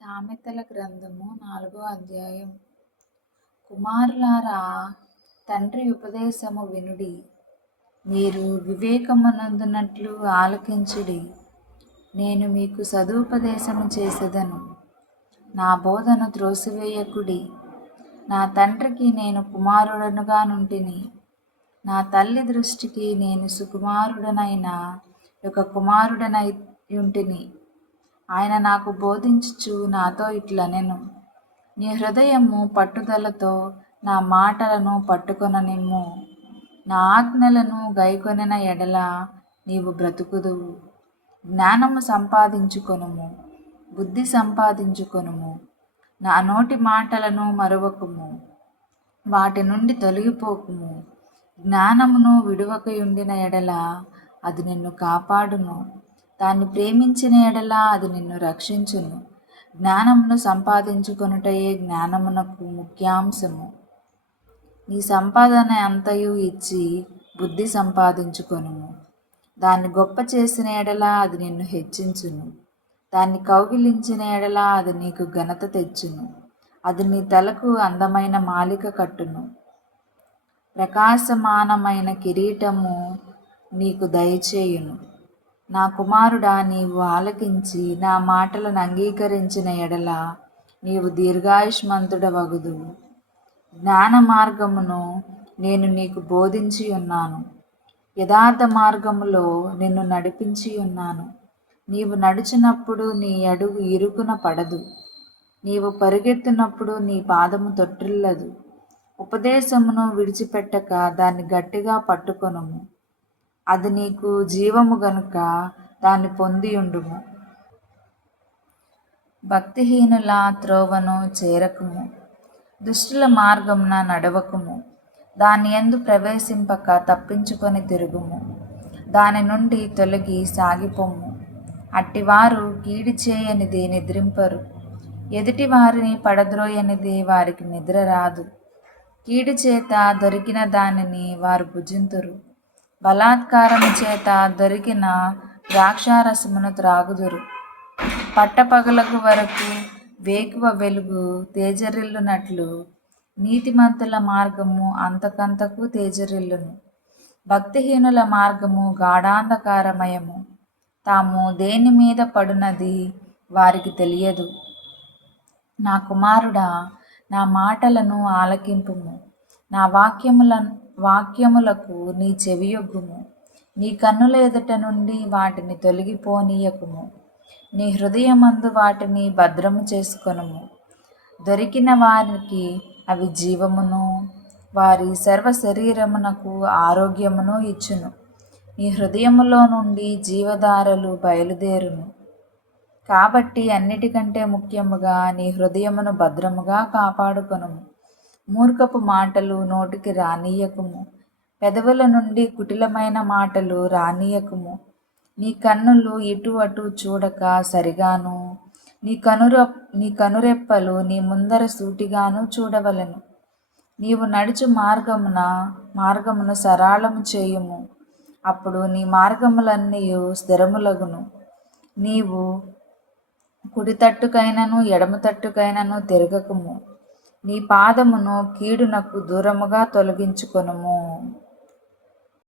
సామెతల గ్రంథము 4వ అధ్యాయం. కుమారులారా, తండ్రి ఉపదేశము వినుడి, మీరు వివేకమునందునట్లు ఆలకించుడి. నేను మీకు సదుపదేశము చేసేదను, నా బోధను త్రోసివేయకుడి. నా తండ్రికి నేను కుమారుడనుగా నుంటిని, నా తల్లి దృష్టికి నేను సుకుమారుడనైన ఒక కుమారుడనై యుంటిని. ఆయన నాకు బోధించుచు నాతో ఇట్లనెను, నీ హృదయము పట్టుదలతో నా మాటలను పట్టుకొననిమ్ము. నా ఆజ్ఞలను గైకొనిన ఎడల నీవు బ్రతుకుదువు. జ్ఞానము సంపాదించుకొనుము, బుద్ధి సంపాదించుకొనుము. నా నోటి మాటలను మరువకుము, వాటి నుండి తొలగిపోకుము. జ్ఞానమును విడువకయుండిన ఎడల అది నిన్ను కాపాడును, దాన్ని ప్రేమించిన ఎడల అది నిన్ను రక్షించును. జ్ఞానమును సంపాదించుకొనుటయే జ్ఞానమునకు ముఖ్యాంశము. నీ సంపాదన అంతయు ఇచ్చి బుద్ధి సంపాదించుకొనుము. దాన్ని గొప్ప చేసిన ఎడల అది నిన్ను హెచ్చించును, దాన్ని కౌగిలించిన ఎడల అది నీకు ఘనత తెచ్చును. అది నీ తలకు అందమైన మాలిక కట్టును, ప్రకాశమానమైన కిరీటము నీకు దయచేయును. నా కుమారుడా, నీవు ఆలకించి నా మాటలను అంగీకరించిన ఎడల నీవు దీర్ఘాయుష్మంతుడవగుదువు. జ్ఞాన మార్గమును నేను నీకు బోధించి ఉన్నాను, యథార్థ మార్గములో నిన్ను నడిపించి ఉన్నాను. నీవు నడుచినప్పుడు నీ అడుగు ఇరుకున పడదు, నీవు పరుగెత్తినప్పుడు నీ పాదము తొట్టిల్లదు. ఉపదేశమును విడిచిపెట్టక దాన్ని గట్టిగా పట్టుకొనుము, అది నీకు జీవము గనుక దాన్ని పొందియుండుము. భక్తిహీనుల త్రోవను చేరకుము, దుష్టుల మార్గమున నడవకుము. దాని యందు ప్రవేశింపక తప్పించుకొని తిరుగుము, దాని నుండి తొలగి సాగిపోము. అట్టివారు కీడు చేయనిది నిద్రింపరు, ఎదుటి వారిని పడద్రోయనిది వారికి నిద్ర రాదు. కీడు చేత దొరికిన దానిని వారు భుజింతురు, బలాత్కారము చేత దొరికిన ద్రాక్షారసమును త్రాగుదురు. పట్టపగలకు వరకు వేకువ వెలుగు తేజరిల్లునట్లు నీతిమంతుల మార్గము అంతకంతకు తేజరిల్లును. భక్తిహీనుల మార్గము గాఢాంధకారమయము, తాము దేని మీద పడునది వారికి తెలియదు. నా కుమారుడా, నా మాటలను ఆలకింపుము, నా వాక్యములకు నీ చెవియొగ్గుము. నీ కన్నుల ఎదుట నుండి వాటిని తొలగిపోనీయకుము, నీ హృదయమందు వాటిని భద్రము చేసుకొనుము. దొరికిన వారికి అవి జీవమును, వారి సర్వ శరీరమునకు ఆరోగ్యమును ఇచ్చును. నీ హృదయములో నుండి జీవధారలు బయలుదేరును. కాబట్టి అన్నిటికంటే ముఖ్యముగా నీ హృదయమును భద్రముగా కాపాడుకొనుము. మూర్ఖపు మాటలు నోటికి రానీయకుము, పెదవుల నుండి కుటిలమైన మాటలు రానీయకుము. నీ కన్నులు ఇటు అటు చూడక సరిగాను, నీ కనురెప్పలు నీ ముందర సూటిగాను చూడవలెను. నీవు నడుచు మార్గమును సరళము చేయుము, అప్పుడు నీ మార్గములన్నీ స్థిరములగును. నీవు కుడి తట్టుకైనను ఎడమ తట్టుకైనను తిరగకుము, నీ పాదమును కీడునకు దూరముగా తొలగించుకొనుము.